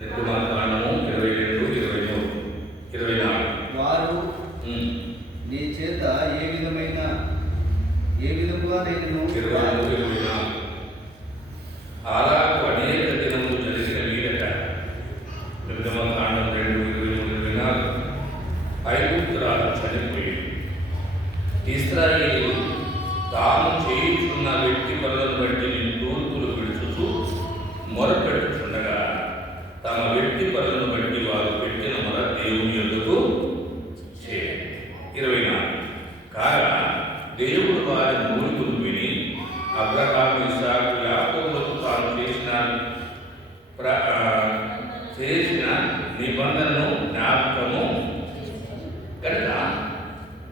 నిర్గమకాండము 22, 23, 24. వారు నీ చేత ఏ విధముగా నేను 23, 24. అలాగూ అనేక దినములు జరిగిన మీదట నిర్గమకాండం 2, 23, 24. ఐగుప్తురాలు చనిపోయి ఇశ్రాయేలు తాము చేయుచున్న వ్యక్తి పనులను బట్టి తూర్పులు విడుచుతూ మొరపెట్టుచుండగా తమ వ్యక్తి పనులను బట్టి వారు పెట్టిన మొర దేవుని యొద్దకు చేరింది. 24. కాగా దేవుడు వారి మూలుగులు విని అబ్రహాము, ఇస్సాకు, యాకోబులకు తాను చేసిన నిబంధనను జ్ఞాపకము కనుక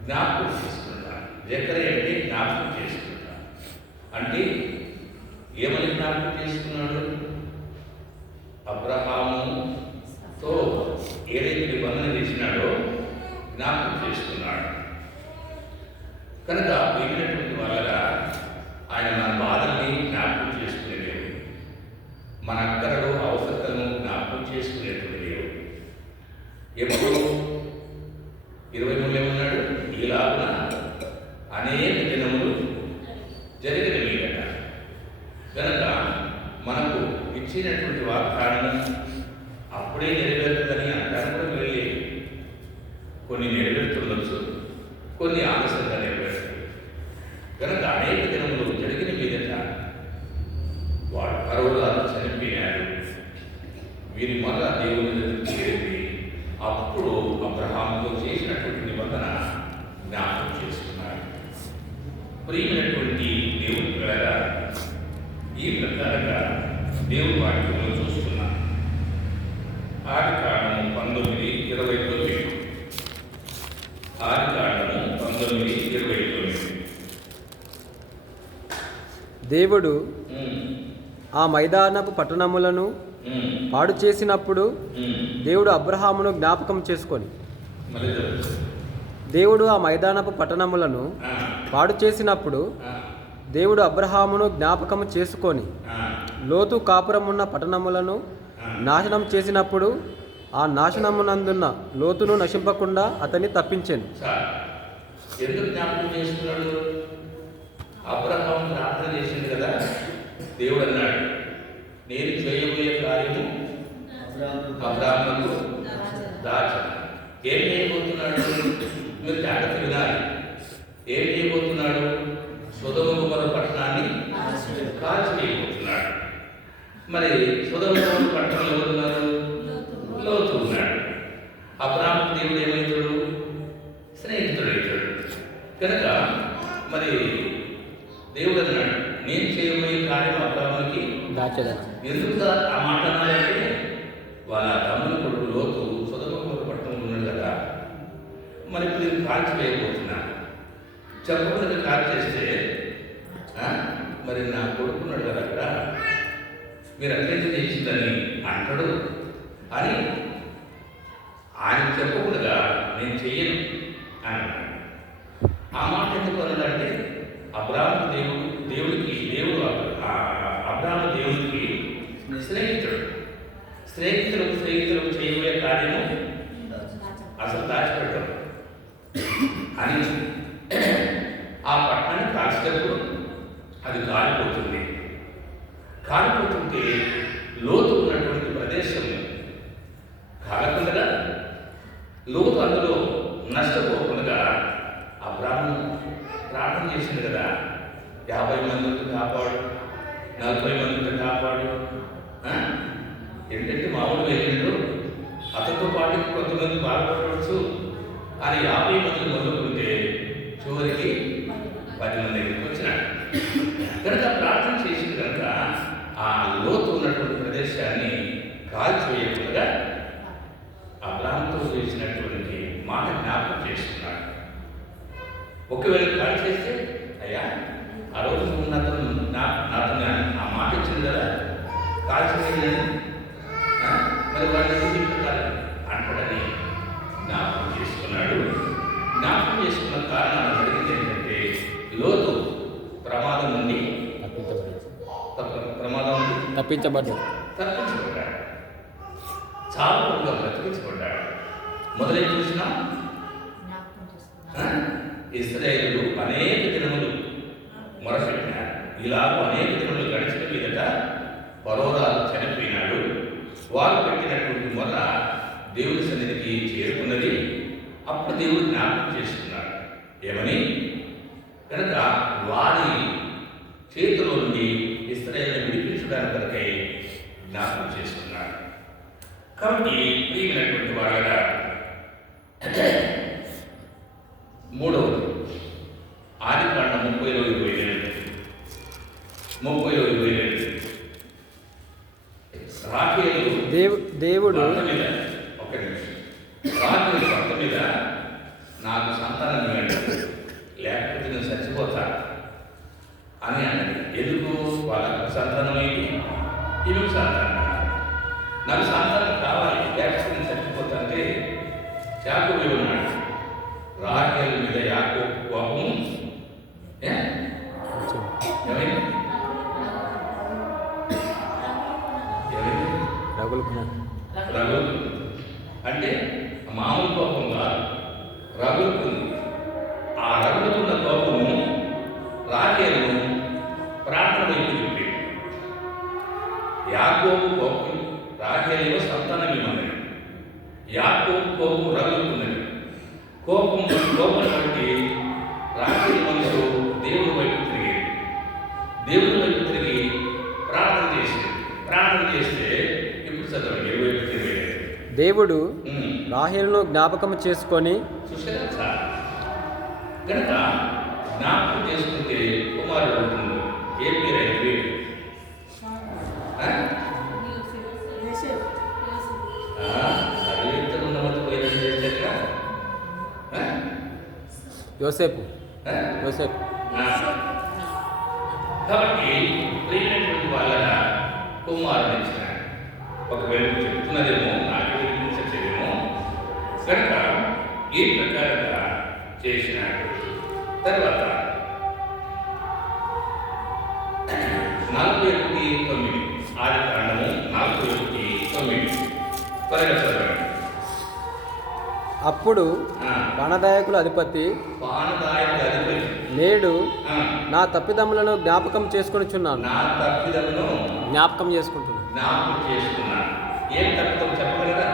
జ్ఞాపకం చేసుకుంటాను. జకరియా అంటే జ్ఞాపకం చేసుకుంటాను అంటే ఏమని జ్ఞాపకం చేసుకున్నాడు? అబ్రహాముతో ఏదైతే నిబంధన చేసినాడో జ్ఞాపకం చేసుకున్నాడు. కనుక మిగిలినటువంటి వాళ్ళగా ఆయన మన బాధల్ని జ్ఞాపకం చేసుకునేదేవు, మన అక్కరలో అవసరతలను జ్ఞాపకం చేసుకునేటువంటి దేవుడు. ఎప్పుడు 23 ఏమన్నాడు? ఇలాగున అనేక దినములు జరిగిన మీదట. కనుక మనకు ఇచ్చినటువంటి వాగ్దానం అప్పుడే నెరవేరుతుందని అంటారు కూడా వెళ్ళి కొన్ని నెరవేరుతుండొచ్చు, కొన్ని ఆలస్యంగా నెరవేరుతుంది. కనుక అనేక దినములు జరిగిన మీదట వాడు పరువులారు చనిపోయినాడు. వీరి మొదల దేవుని దగ్గరికి చేరింది. అప్పుడు అబ్రహాముతో చేసినటువంటి నిబంధన జ్ఞాపకం చేసుకున్నాడు. ప్రియమైనటువంటి దేవుని పిల్లగా ఈ ప్రకారంగా దేవుని వాక్యంలో చూస్తున్నాం. ఆదికాండము 19:29. ఆదికాండము 19:29. దేవుడు ఆ మైదానపు పట్టణములను పాడు చేసినప్పుడు దేవుడు అబ్రహామును జ్ఞాపకం చేసుకొని దేవుడు ఆ మైదానపు పట్టణములను పాడు చేసినప్పుడు దేవుడు అబ్రహామును జ్ఞాపకం చేసుకొని లోతు కాపురమున్న పట్టణములను నాశనం చేసినప్పుడు ఆ నాశనమునందున్న లోతును నశింపకుండా అతన్ని తప్పించాను. ఎందుకు జ్ఞాపకం చేసుకున్నాడు? అబ్రహాము ప్రార్థన చేసింది కదా. దేవుడు అన్నాడు, నేను చేయబోయే కార్యము అబ్రహాముకు దాచను. ఏం చేయబోతున్నాడు? మీరు జాగ్రత్త వినాలి. ఏం చేయబోతున్నాడు? సొదొమ గొమొర్రా పట్టణాన్ని కాల్చివేయబోతున్నాడు. మరి సొదొమ గొమొర్రా పట్టణంలో ఎవరున్నారు? లోతు ఉన్నాడు. అబ్రహాము దేవుడు ఏమవుతాడు? స్నేహితుడు అవుతాడు. కనుక మరి దేవుడు అన్నాడు, నేను చేయబోయే కార్యం అబ్రహాముకి దాచదను. ఎందుకు ఆ మాట అన్నారంటే వాళ్ళ తమ్ముని కొడుకు లోతు సొదొమ గొమొర్రా పట్టణంలో ఉన్నాడు కదా. మరి ఇప్పుడు నేను కాల్చివేయబోతున్నా. చెప్పకుండా కాల్చేస్తే మరి నా కొడుకున్నాడు కదా అక్కడ, మీరు అట్లయితే చేసిందని అంటాడు అని ఆయన చెప్పకుండా నేను చెయ్యను అని అన్నాడు. ఆ మాట ఎందుకు అన్నాడంటే అబ్రహాము దేవుడు అబ్రహాము దేవుడికి స్నేహితులకు చేయబోయే కార్యము అసలు దాచిపెట్టడం అని. ఆ పట్టణాన్ని కాల్చేటప్పుడు అది కాలిపోతుంది. కాలిపోతుంటే లోతు ఉన్నటువంటి ప్రదేశం కాలకుండా లోతు అందులో నష్టపోకుండా అబ్రహాము ప్రార్థన చేసింది కదా, 50 మందితో కాపాడు, 40 మందితో కాపాడు. ఏంటంటే మామూలు వెళ్ళిండు, అతనితో పాటు కొంతమంది బాధపడవచ్చు అని 50 మందిని మొదలుకుంటే చివరికి 10 మంది దగ్గరికి వచ్చినాడు. కనుక ప్రార్థన చేసింది కనుక ఆ లోతు ఉన్నటువంటి ప్రదేశాన్ని కాల్చివేయకుండా అబ్రహాముతో చేసినటువంటి మాట జ్ఞాపకం చేసుకున్నాడు. ఒకవేళ కాల్ చేస్తే అయ్యా ఆ రోజు నాతో ఆ మాట ఇచ్చింది కదా కాల్చివేయని, మరి వాళ్ళని చెప్తారు అంటాడని జ్ఞాపకం చేసుకున్నాడు. జ్ఞాపకం చేసుకున్న కారణం జరిగింది ఏంటంటే లోతు ప్రమాదం నుండి తప్పించబడ్డాడు. చావుగా బ్రతికించబడ్డాడు. మొదలై చూసినా ఇశ్రాయేలు అనేక దినములు మొరపెట్టినారు. ఇలాగూ అనేక దినములు గడిచిన మీదట ఫరోరాజు చనిపోయినాడు. వారు పెట్టినటువంటి మొర దేవుని సన్నిధికి చేరుకున్నది. అప్పుడు దేవుడు జ్ఞాపకం చేసుకున్నాడు. ఏమని? కనుక వారి చేతిలో నుండి ఇశ్రాయేలును విడిపించడానికి కొరకై జ్ఞాపకం చేసుకున్నాడు. కాబట్టి ప్రియమైనటువంటి వాళ్ళగా మూడవది ఆదికాండం 30:27 రాహేలు దేవుడు ఒక నిమిషం రాహేలు భర్త మీద నాకు సంతానం ఇవ్వండి, లేకపోతే నేను చచ్చిపోతా అని అన్నది. ఎందుకు? వాళ్ళకు సంతానం ఏంటి, ఈమెకు సంతానం. నాకు సంతానం కావాలి, లేకపోతే నేను చచ్చిపోతా అంటే యాకోబు ఉన్నాడు. రాహేలు మీద యాకోబు కోపం రగులు అంటే మామూలు కోపం కాదు, రగులుకుంది. ఆ రగులుకున్న కోపము రాహేలును ప్రార్థన వైపు తిప్పాడు. యాకోబు కోపం రాహేలులో సంతానం ఇవ్వమని, యాకోబు కోపం రగులుకున్నది. కోపం బట్టి రాహేలు మనసు దేవుని వైపు తిరిగేది. దేవుని వైపు తిరిగి ప్రార్థన చేసేది. ప్రార్థన చేస్తే ఇప్పుడు చదవండి 27. దేవుడు రాహేలును జ్ఞాపకం చేసుకొని చూసారా సార్? కనుక జ్ఞాపకం చేసుకుంటే కుమారుడు ఉంటుంది. ఏ పేరు అయిన పేరు యోసేపు. కాబట్టి ప్రియమైనటువంటి వాళ్ళ కుమారుడు ఇచ్చినాడు. ఒకవేళ చెప్తున్నదేమో నాకు వినిపించలేమో కనుక ఈ ప్రకారంగా చేసినాడు. తర్వాత 41:9 ఆదికాండము 41:9 త్వరగా చదవండి. అప్పుడు పానదాయకుల అధిపతి నేడు నా తప్పిదములను జ్ఞాపకం చేసుకొనిచున్నాను. జ్ఞాపకం చేసుకుంటున్నాను. ఏం తప్పిదం చెప్పగలరా?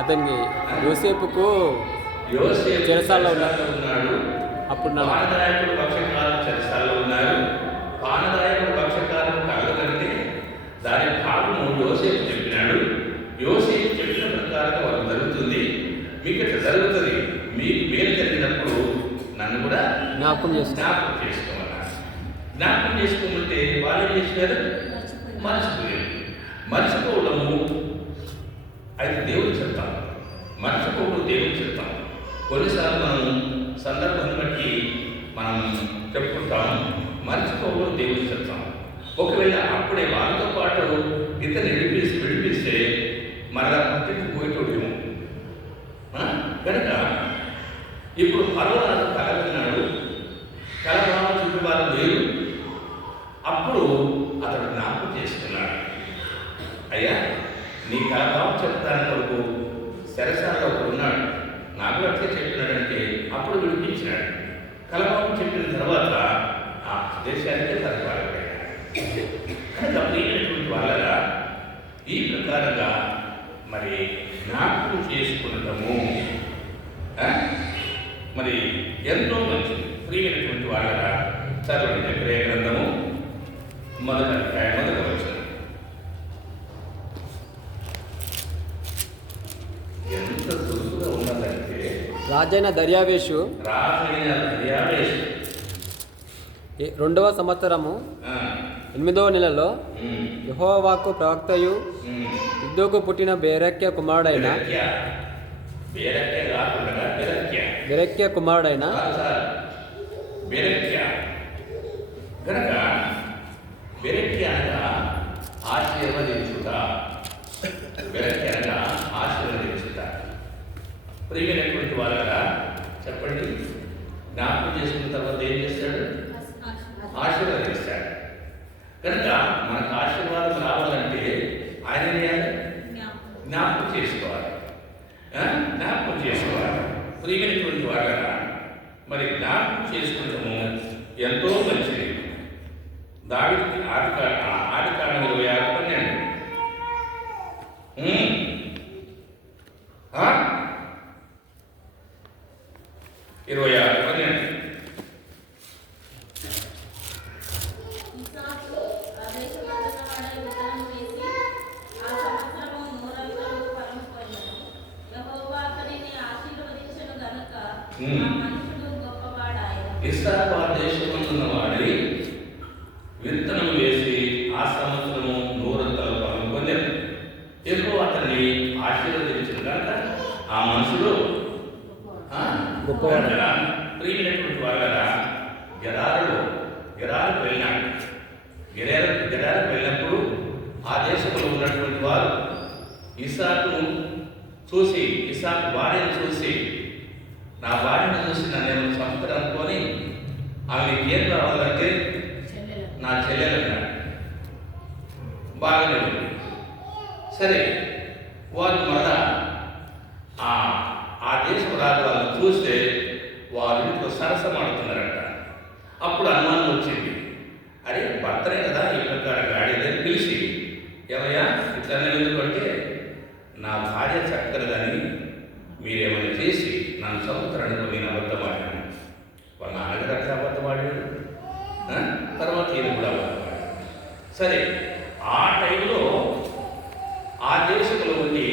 అతనికి యోసేపుకు చెరసాల్లో ఉన్నాడు. అప్పుడు పానదాయకుడు పక్షకాలం చెరసాల్లో ఉన్నారు. పానదాయకుడు పక్షకాలం కలగదంటే దాని భాగము యోసేపు చెప్పినాడు. యోసేపు చెప్పిన ప్రకారంగా వాళ్ళు జరుగుతుంది. మీకు ఇట్లా జరుగుతుంది. మీకు మేలు జరిగినప్పుడు నన్ను కూడా జ్ఞాపకం చేసుకోమన్నారు. జ్ఞాపకం చేసుకోమంటే వాళ్ళు ఏం చేసినారు? మర్చిపోవడము అయితే దేవుడు చెప్తాం, మర్చిపోవడం దేవుడు చెప్తాం. కొన్నిసార్లు మనం సందర్భాన్ని బట్టి మనం చెప్పుకుంటాం, మర్చిపోవడం దేవుడు చెప్తాం. ఒకవేళ అప్పుడే వాళ్ళతో పాటు ఇతన్ని విడిపిస్తే మరలా పట్టించుకుపోయేటోడేమో. కనుక ఇప్పుడు పర్వరాజు కలగన్నాడు. కలభావం చుట్టువారు లేరు. అప్పుడు అతడు జ్ఞాపకం చేసుకున్నాడు. అయ్యా, నీ కలభావం చెప్తాను కొడుకు సరసాలలో ఒకడు ఉన్నాడు, నాకు అట్లే చెప్పినాడంటే అప్పుడు విడిపించినాడు. కలభావం చెప్పిన తర్వాత ఆ దేశానికే సరిపాలిపోయాడు. కనుక ప్రియమైనటువంటి వాళ్ళగా ఈ ప్రకారంగా మరి జ్ఞాపకం చేసుకునటము మరి ఎంతో మంచిది. ప్రియమైనటువంటి వాళ్ళగా చదవండి జకర్యా గ్రంథము 1వ అధ్యాయం 1వ వచనం. ఎంత సులువుగా ఉన్నదంటే రాజైన దర్యావేషు 2వ సంవత్సరము 8వ నెలలో యెహోవాకు ప్రవక్తయు ఇద్దోకు పుట్టిన బెరక్య కుమారుడైన కనుక బెరక్య అనగా ఆశీర్వదించుట. ప్రియమైనటువంటి వాళ్ళగా చెప్పండి, జ్ఞాపకం చేసుకున్న తర్వాత ఏం చేస్తాడు? ఆశీర్వదిస్తాడు. కనుక మనకు ఆశీర్వాదం రావాలంటే ఆయన జ్ఞాపకం చేసుకోవాలి. జ్ఞాపకం చేసుకోవాలి. ప్రియమైనటువంటి వాళ్ళ మరి జ్ఞాపకం చేసుకోవటము ఎంతో మంచిది. దావీదుకి ఆదికాండం 26:12 26:12 ఇస్రాయేలు దేశమందున్న వాడి విత్తనం వేసి ఆ సంవత్సరము 100 ఫలం పొందాడు. యెహోవా అతన్ని ఆశీర్వదించిన కనుక ఆ మనుషుడు గొప్పవాడు. ప్రియమైనటువంటి వారు గెరారు వెళ్ళినాడు. గెరారు వెళ్ళినప్పుడు ఆ దేశంలో ఉన్నటువంటి వారు ఇస్సాకును చూసి, ఇస్సాకు భార్యను చూసి, నా భార్యను చూసి నన్ను ఏమైనా చంపుతారు అనుకొని ఆమెకి ఏం కావాలంటే నా చెల్లెలన్నాడు. బాగానే ఉంది. సరే, వారు మరలా ఆ దేశం రాజు వాళ్ళని చూస్తే వారు ఇంట్లో సరసమాడుతున్నారంట. అప్పుడు అనుమానం వచ్చింది. అరే, భర్తనే కదా ఈ ప్రకారం గాడిదని పిలిచి, ఏమయ్యా ఇట్లనే ఎందుకంటే నా భార్య చక్కదని మీరేమైనా చేసి నన్ను చదువుతారనుకో నేను అబద్ధమాడాను. వాళ్ళ నాన్నగారు అట్లా అబద్ధమాడాడు, తర్వాత ఈయన కూడా అబద్ధమాడాడు. సరే, ఆ టైంలో ఆ దేశంలో ఉండి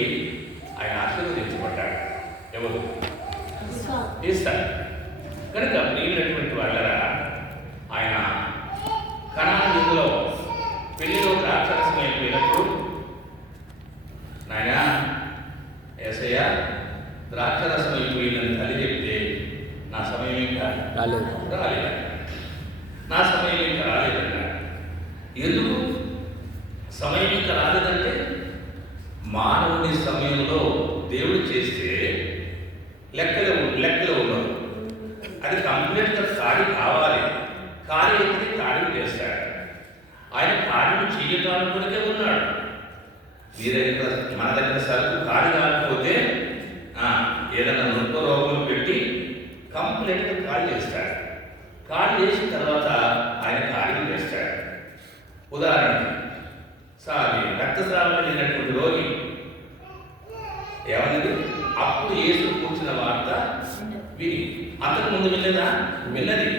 ఆయన ఆశీర్వదించబడ్డాడు. ఎవరు? ఇస్సాకు. కనుక ప్రియమైనటువంటి వాళ్ళరా, ఆయన కనాను విందులో పెళ్లిలో ద్రాక్షరసం అయిపోయినప్పుడు, నాయన యేసయ్య ద్రాక్షరసం అయిపోయిందని తల్లి చెప్తే నా సమయం ఇంకా రాలేదు, నా సమయం ఇంకా రాలేదన్నా. ఎందుకు సమయం ఇంకా రాలేదంటే, మానవుని సమయంలో దేవుడు చేస్తే లెక్కలో ఉండదు. అది కంప్లీట్గా ఖాళీ కావాలి. ఖాళీ అయితే ఖాళీ చేస్తాడు. ఆయన ఖాళీ చేయటానికే ఉన్నాడు. మీ దగ్గర, మన దగ్గర సరుకు ఖాళీ కాకపోతే ఏదైనా నొప్ప రోగం పెట్టి కంప్లీట్గా ఖాళీ చేస్తాడు. ఖాళీ చేసిన తర్వాత ఆయన ఖాళీ చేస్తాడు. ఉదాహరణకి రక్తస్రావం లేనటువంటి రోగి ఏమన్నది? అప్పుడు యేసు కూర్చున్న వార్త విని, అంతకు ముందు విన్నది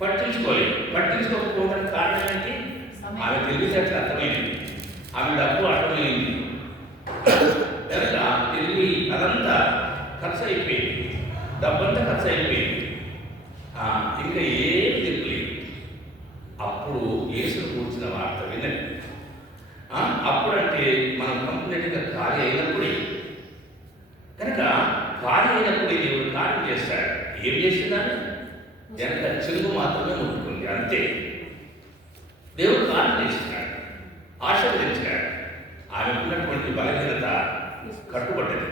పట్టించుకోకపోవడానికి కారణం ఏంటి? ఆమె తెలివితేటలు అర్థమైంది, ఆమె డబ్బు అర్థమైంది, తిరిగి అదంతా ఖర్చు అయిపోయింది, డబ్బంతా ఖర్చు అయిపోయింది, ఇంకా ఏం తెలియలేదు. అప్పుడు యేసు కూర్చున్న వార్త విన్నది. అప్పుడంటే మనం కంప్లీట్గా ఖాళీ అయినప్పుడే. కనుక ఖాళీ అయినప్పుడు దేవుడు కార్యం చేస్తాడు. ఏం చేసిందని ఎంత చెరుగు మాత్రమే ముట్టుకుంది, అంతే. దేవుడు కార్యం చేస్తున్నాడు, ఆశీర్వదించాడు. ఆమె ఉన్నటువంటి బలహీనత కట్టుబడ్డది.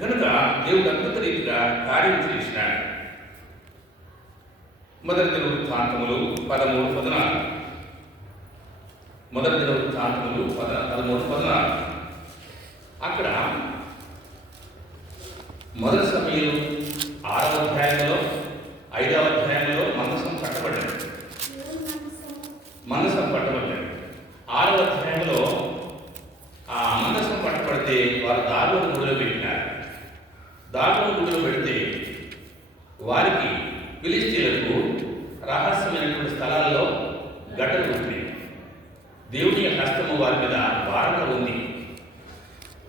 కనుక దేవుడు అద్భుత రీతిగా కార్యం చేసినాడు. మొదటి దినవృత్తాంతములు 13:14. మొదటి దినవృత్తాంతములు 13:14. అక్కడ మొదటి సమయంలో 6వ అధ్యాయంలో 5వ అధ్యాయంలో మందసం పట్టబడ్డాడు. 6వ అధ్యాయంలో ఆ మందసం పట్టబడితే వారు దాగోను గుడిలో పెట్టినారు. దాగోను గుడిలో పెడితే వారికి ఫిలిష్తీయులకు రహస్యమైనటువంటి స్థలాల్లో గడ్డలు ఉంటుంది. దేవుని హస్తము వారి మీద భారంగా ఉంది.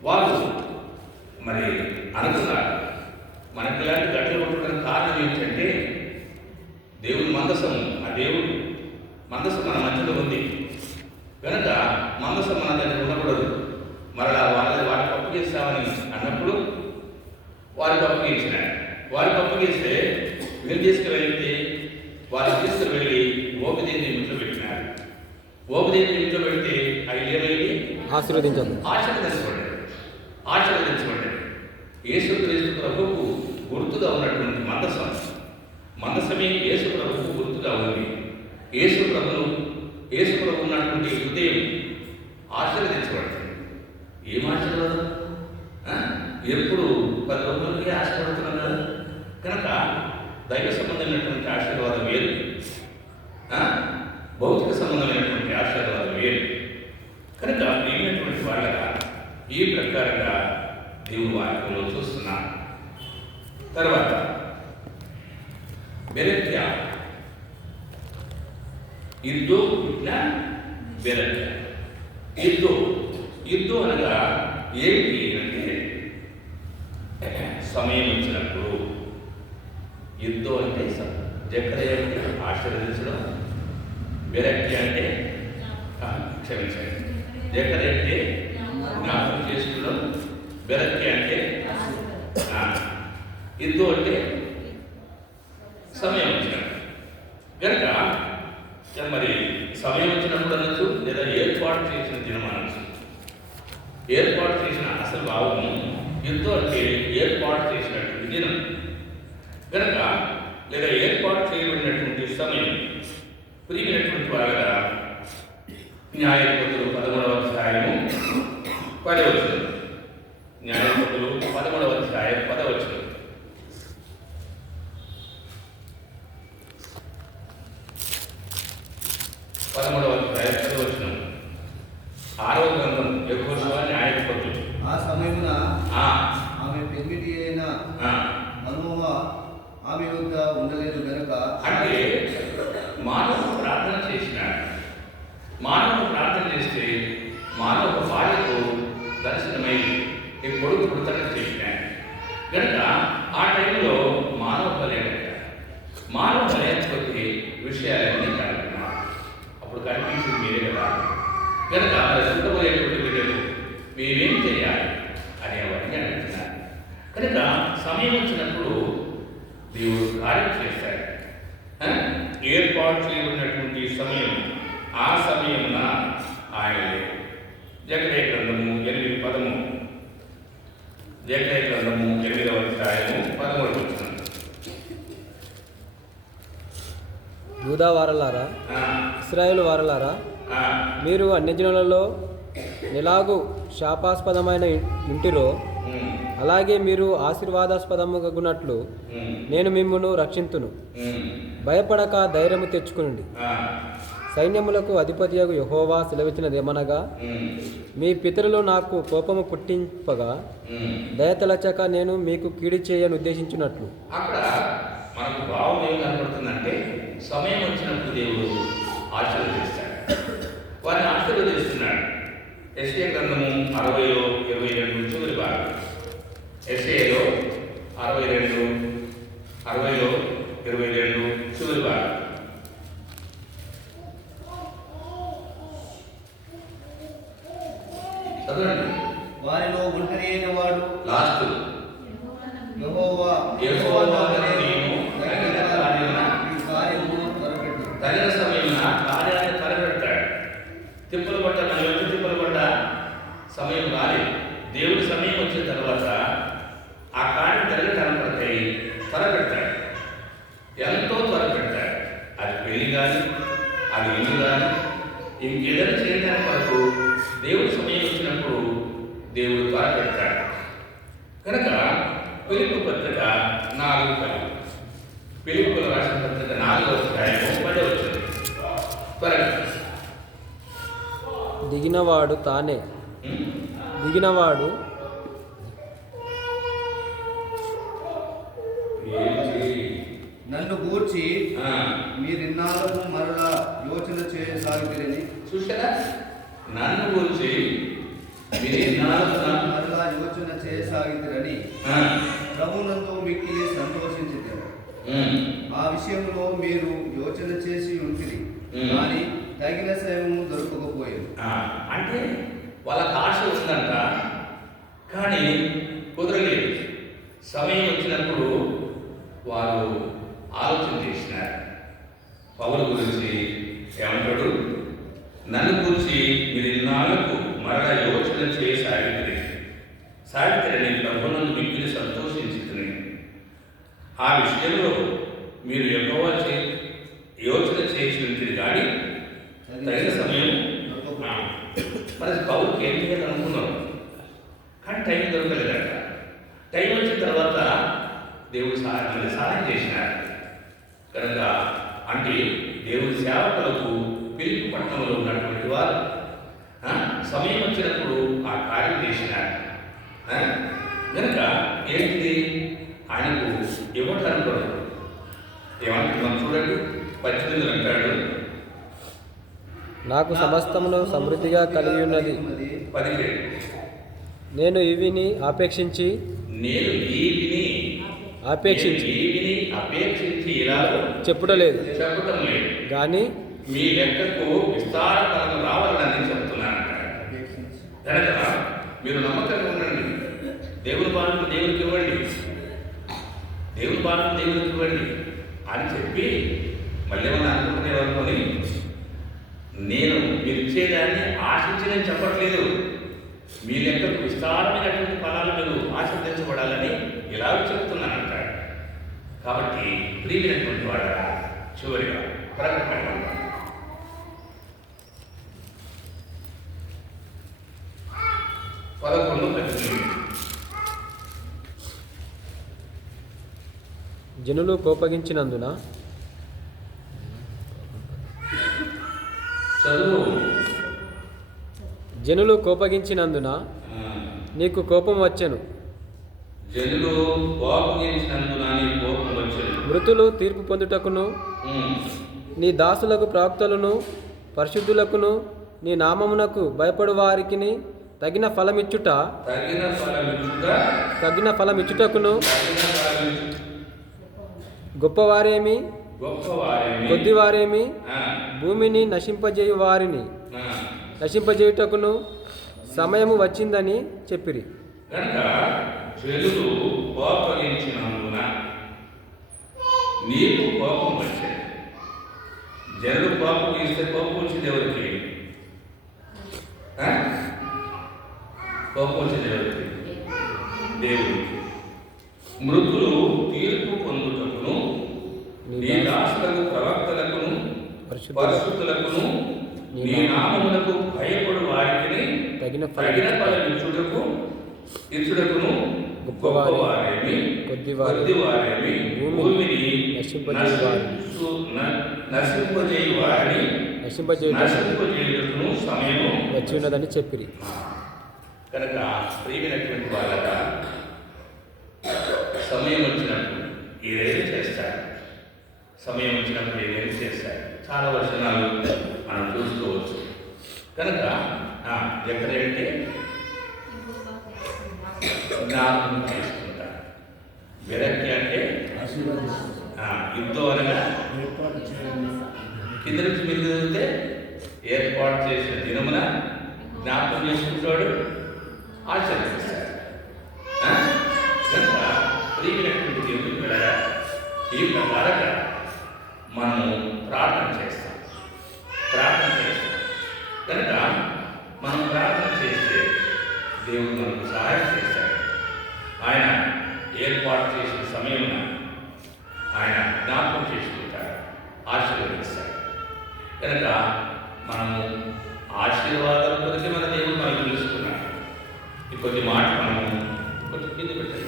వారు మరి అనుకున్నారు, మనకి ఇలాంటి గడ్డలు కొట్టుకోవడానికి కారణం ఏంటంటే దేవుని మందసము, ఆ దేవుడు మందసం మన మధ్యలో ఉంది కనుక మందసం మన దగ్గర ఉండకూడదు, మరలా వారికి అప్పగిస్తామని అన్నప్పుడు వారికి అప్పగించినారు. వారికి అప్పగిస్తే వీళ్ళు తీసుకువెళ్తే వారికి తీసుకువెళ్ళి ఓపిదేని ఇంట్లో పెట్టినారు. ఓపిదేని ఇంట్లో పెడితే అవి వెళ్ళి ఆశీర్వదించబడ్డాడు. యేసుక్రీస్తు ప్రభువుకు గుర్తుగా ఉన్నటువంటి మందసమే యేసు ప్రభువుకు గుర్తుగా ఉంది. యేసు ప్రభు ఉన్నటువంటి హృదయం ఆశీర్వదించబడుతుంది. ఏమా ఎప్పుడు 10 రోజులకి ఆశపడుతున్నాం కదా. కనుక దైవ సంబంధమైనటువంటి ఆశీర్వాదం వేరు, భౌతిక సంబంధమైనటువంటి ఆశీర్వాదం వేరు. కనుక ప్రియమైనటువంటి వాళ్ళగా ఈ ప్రకారంగా దేవుని వాక్యంలో చూస్తున్నాం. తర్వాత బెరెక్య, ఇద్దో పుట్టిన బెరెక్య. ఇద్దో అనగా ఏంటి అంటే సమయం వచ్చినప్పుడు. ఇద్దో అంటే జకర్యాని ఆశీర్వదించడం, బెరెక్య అంటే క్షమించండి, జకర్యా అంటే జ్ఞాపకం చేసుకోవడం, బెరెక్య అంటే ఇద్దో అంటే సమయం వచ్చినప్పుడు. కనుక మరి సమయం వచ్చినప్పుడు అనొచ్చు, లేదా ఏర్పాటు చేసిన దినం అనొచ్చు. ఏర్పాటు చేసిన అసలు భావము యుద్ధం అంటే ఏర్పాటు చేసినటువంటి దినం కనుక, లేదా ఏర్పాటు చేయబడినటువంటి సమయం. ప్రియమైనటువంటి వాళ్ళగా న్యాయాధిపతులు 11వ అధ్యాయము 10వ వచనం. న్యాయాధిపతులు 11వ అధ్యాయం 10వ వచనం. ఆరవ గ్రంథం యెహోషువ న్యాయాధిపతులు. ఆ సమయమున ఆమె పెళ్లి అయిన మనోహ ఆమె వద్ద ఉండలేదు గనుక. అంటే మానవుడు ప్రార్థన చేసినాడు. మానవుడు ప్రార్థన చేస్తే మానవ భార్యకు దర్శనమై ఈ కొడుకు పుడతాడని చెప్పినాడు. కనుక ఆ టైంలో మానవ బలేట, మానవ బలేకపోతే విషయాలన్నీ కనుక్కున్నాడు. అప్పుడు కనిపించింది మీరే కదా. కనుక శుద్ధమయ్యేటువంటి బిడ్డలు మేమేం చేయాలి అనేవాడిని అడుగుతున్నారు. కనుక సమయం వచ్చినప్పుడు దేవుడు కార్యం చేశాడు. ఏర్పాటు చేయబడినటువంటి సమయం, ఆ సమయమున ఆయన జకర్యా గ్రంథము 8:13. జకర్యా గ్రంథము 8వ అధ్యాయము 13వ వచనం. యూదా వారలారా, ఇశ్రాయేలు వారలారా, మీరు అన్యజనులలో ఎలాగూ శాపాస్పదమైన ఇంటిరో అలాగే మీరు ఆశీర్వాదాస్పదముగునట్లు నేను మిమ్మును రక్షింతును. భయపడక ధైర్యము తెచ్చుకునండి. సైన్యములకు అధిపతియగు యెహోవా సెలవిచ్చినదేమనగా, మీ పితరులు నాకు కోపము పుట్టింపగా దయతలచక నేను మీకు కీడు చేయను ఉద్దేశించినట్లు. అక్కడ మనకు భావం ఏం కనపడుతుందంటే, సమయం వచ్చినప్పుడు దేవుడు ఆశీర్వదిస్తాడు, వారిని ఆశీర్వదిస్తున్నాడు. యెషయా గ్రంథము 60లో 22 చివరి భాగం. యెషయాలో 60లో 22 చివరి భాగం. చదవండి. వారిలో ఒంటరి అయిన వాడు లాస్ట్ యెహోవా తగిన సమయమున కార్యాన్ని తలపెడతాడు. తిప్పలు పడ్డ మనం ఎంత తిప్పలు పడ్డా సమయం రాలేదు. దేవుడి సమయం వచ్చిన తర్వాత ఆ కార్యం తల్లి కనపడతాయి, తలపెడతాడు. ఎంతో త్వరపెడతాడు. అది పెళ్లి కానీ, అది ఇల్లు కానీ, ఇంకేదైనా చేయడానికి వరకు దేవుడి సమయం వచ్చినప్పుడు దేవుడు త్వరపెడతాడు. కనుక ఫిలిప్పీ పత్రిక 4:10. ఫిలిప్పీయులకు రాసిన పత్రిక 4వ అధ్యాయము 10వ వచనం. త్వరగా దిగినవాడు తానే, దిగినవాడు నన్ను గూర్చి మీరిన్నాళ్ళకు మరలా యోచన చేయసాగిరని. చూసారా, నన్ను గురించి మీరు ఎన్నాళ్ళకు మరలా యోచన చేయసాగిరని ప్రభునందు మిక్కిలి సంతోషించింది. ఆ విషయంలో మీరు యోచన చేసి ఉంటుంది, కానీ తగిన సమయము దొరకకపోయేది. అంటే వాళ్ళకి ఆశ ఉందంట, కానీ కుదరలేదు. సమయం వచ్చినప్పుడు వారు ఆలోచన చేసినారు. పౌలు గురించి ఏమంటాడు? నన్ను గురించి మీరు ఇన్నాళ్ళకు మరలా యోచన చేయసాగిరి, సాగిరని ప్రభునందు మిక్కిలి సంతోషించుకుని. ఆ విషయంలో మీరు ఎక్కువ యోచన చేసి ఉంటుంది, కానీ తగిన సమయం. మరి పౌరుకి ఏం చేయాలనుకున్నాం, కానీ టైం దొరకలేదట. దేవుడు సాయం చేసినాడు కనుక అంటే దేవుడి సేవకులకు పిలుపు పట్టణంలో ఉన్నటువంటి వారు సమయం వచ్చినప్పుడు ఆ కార్యం చేసినాడు కనుక ఏంటిది ఆయనకు ఇవ్వటానికి కూడా ఏమంటున్నాం చూడండి 18 అంటాడు, నాకు సమస్తమును సమృద్ధిగా కలిగి ఉన్నది. 17 నేను ఇవిని అపేక్షించి ఇలా చెప్పటం లేదు కానీ మీ లెక్కకు విస్తారకాలం రావాలని చెప్తున్నాను. కనుక మీరు నమ్మకంగా ఉండండి, దేవుని బాధను దేవునికి ఇవ్వండి, దేవుని బాధను దేవునికి ఇవ్వండి అని చెప్పి మళ్ళీ ఏమన్నా అనుకుంటునే అనుకొని నేను మీరు ఇచ్చేదాన్ని ఆశించి నేను చెప్పట్లేదు. మీ లెక్కకు విస్తారమైనటువంటి ఫలాలు మీరు ఆశీర్వదించబడాలని ఇలా చెప్తున్నాను అంటాడు. కాబట్టి ప్రియమైనటువంటి వాడ చివరిగా ప్రకటన 11:18 జనులు కోపగించినందున నీకు కోపం వచ్చెను. మృతులు తీర్పు పొందుటకును నీ దాసులకు ప్రవక్తలను పరిశుద్ధులకును నీ నామమునకు భయపడు వారికి తగిన ఫలమిచ్చుటకును గొప్పవారేమి కొద్దివారేమి భూమిని నశింపజేయు వారిని నశింపజేయుటకును సమయము వచ్చిందని చెప్పిరి. కనుక జనులు కోపగించినందున నీకు కోపం వచ్చేది. జనులు కోపం ఇస్తే కోపం వచ్చింది ఎవరికి? కోపం వచ్చింది ఎవరికి? దేవుడికి. మృతులు తీర్పు పొందుటకును నీ దాసులకు ప్రవక్తలకును పరిశుద్ధులకును నీ నామములకు భయపడు వారికి తగిన ఫలం ఇచ్చుటకును గొప్పవారేమి కొద్దివారేమి భూమిని నశింపజేయు వారిని నశింపజేయుటకును సమయము వచ్చి ఉన్నదని చెప్పిరి. కనుక ప్రియమైనటువంటి వాళ్ళగా సమయం వచ్చినప్పుడు ఏదైనా చేస్తారు. సమయం వచ్చినప్పుడు ఏదైనా చేస్తారు. చాలా వచనాలు మనం చూసుకోవచ్చు. కనుక ఎక్కడంటే జ్ఞాపకం చేసుకుంటారు. విరక్తి అంటే యుద్ధం అనగా కింద నుంచి మీరు చదివితే ఏర్పాటు చేసిన దినమున జ్ఞాపకం చేసుకుంటాడు, ఆచరిస్తాడు. కనుక ప్రియమైనటువంటి దేవుడికి వెళ్ళగా ఈ ప్రకారంగా మనము ప్రార్థన చేస్తాం. కనుక మనం ప్రార్థన చేస్తే దేవుడు మనకు సహాయం చేస్తాడు. ఆయన ఏర్పాటు చేసిన సమయమున ఆయన జ్ఞాపకం చేసుకుంటాడు, ఆశీర్వదిస్తాడు. కనుక మనము ఆశీర్వాదాల కొరకు మన దేవుడు మనకు తెలుసుకున్నాడు. ఈ కొద్ది మాట మనము కొంచెం కింద పెట్టాలి.